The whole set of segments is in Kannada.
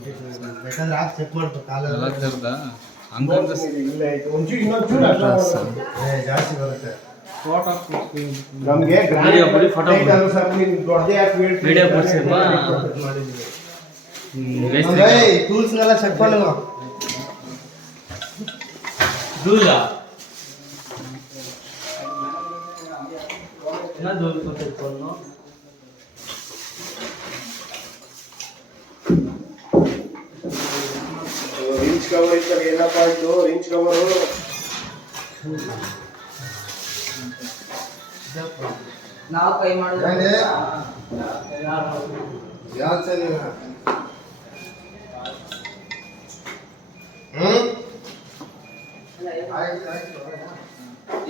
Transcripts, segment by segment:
ಬೇಕಾದ್ರೆ ಹಾಕಿ ಚೆಕ್ ಮಾಡ್ಬೇಕು ಕಾಲ ಜಾಸ್ತಿ ಬರುತ್ತೆ ನಮಗೆ ಟೂಲ್ಸ್ನೆಲ್ಲ ಚೆಕ್ ಮಾಡಲ್ಲ ರಿಂಚ್ ಕವರ್ ಇದ್ದಾಗ ಏನಪ್ಪ ಆಯ್ತು ರಿಂಚ್ ಕವರು ನಾವು ಕೈ ಮಾಡಿದ್ರೆ ಯಾರು ಸರಿ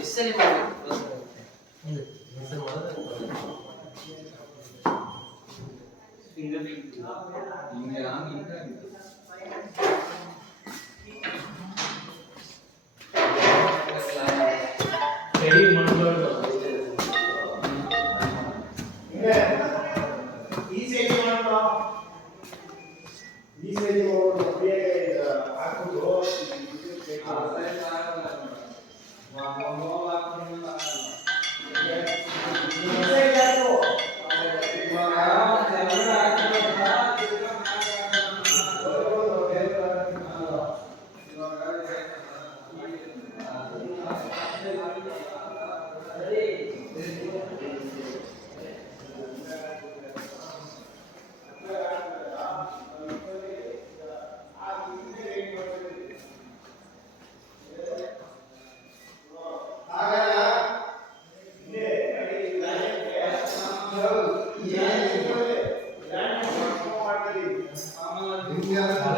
ಇಷ್ಟಲ್ಲಿ Yeah.